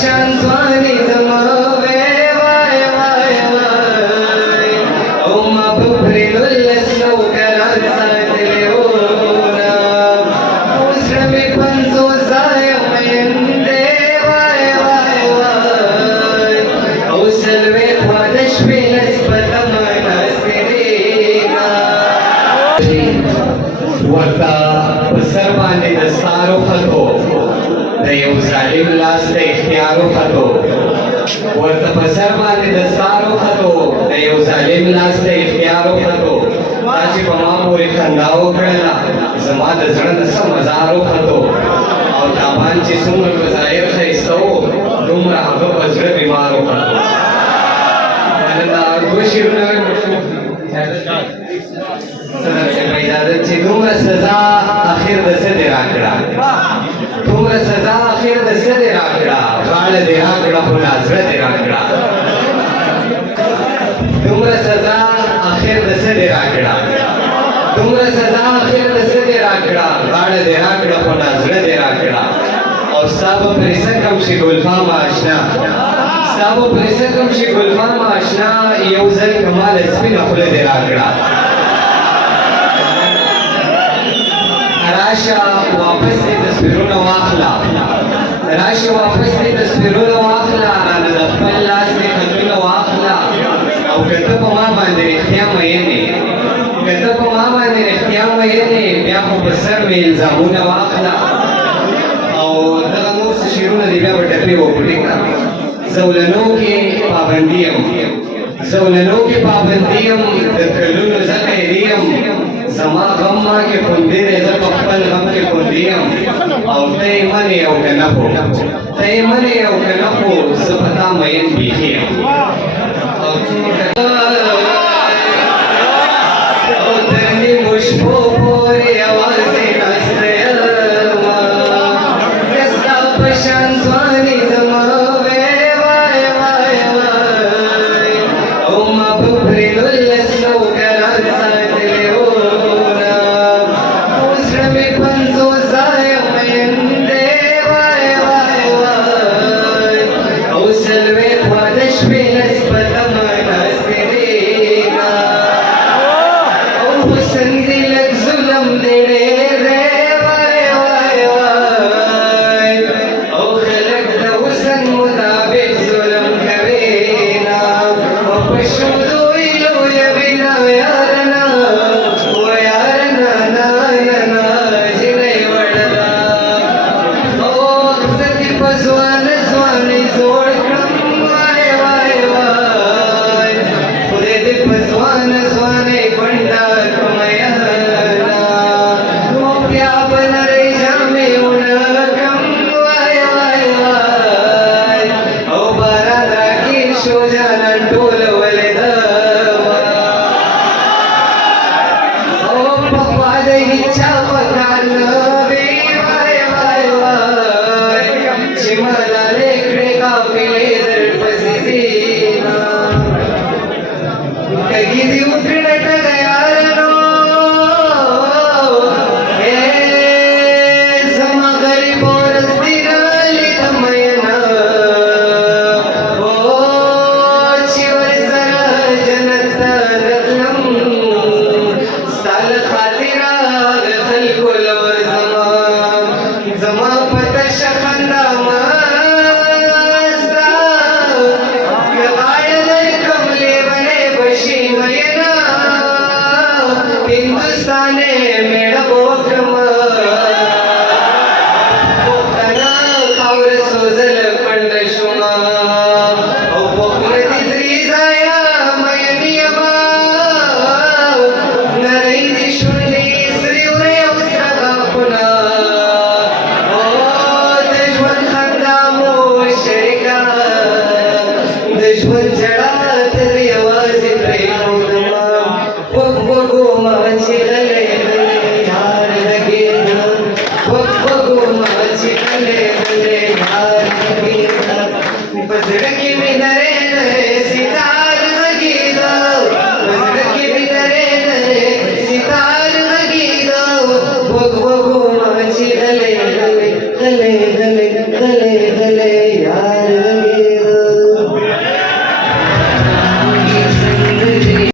شان ځواني زما وای وای وای وای او ما په پرېدلس نوکران ساتلي وونه اوس زړه مې پنځوس ځایه مین دی وای وای وای او څلوېښت واده شپې نسبته ما ناستې دیګا ورته په سر باندې د سارو خطو د یو ظالم لاس ته اختیار وختو ورته په سر باندې د سارو خطو د یو ظالم لاس ته اختیار وختو دا چې په ما پورې خندا وکړله زما د زړه نه څه مزار وختو او تابان چې څومره په ظاهر ښایسته و دومره هغه په زړه بیمار وختو دا دوه شعرونه چې دومره سزا اخر د څه دې راکړه دومره سزا اخر د څه دې راکړه غاړه دې راکړه خو لا زړه دې راکړه دومره سزا اخر د څه دې راکړه دومره سزا اخر د څه دې راکړه غاړه دې راکړه خو لا زړه دې راکړه او ستا به پرې څه کم شي ګلفام اشنا ستا به پرې څه کم شي ګلفام اشنا یو ځل که ماله سپینه خوله دې راکړه راشه واپس دې تصویرونه واخله راشه واپس دې تصویرونه واخله رانه د خپل لاس دې خطونه واخله او که ته په ما باندې رښتیا مین یې که ته په ما باندې رښتیا مین یې بیا خو په سر مې الزامونه واخله او دغه نور څه شعرونه دي بیا به ټپې وکړو زولنو کې پابندي یم زولنو کې پابندي یم د کلونو زه قیدي یم زما غم ما کې خوندي دی زه په خپل غم کې خوندي یم او ته یې منې او که نه خو ته یې منې او که نه خو زه په تا مین بیخي یم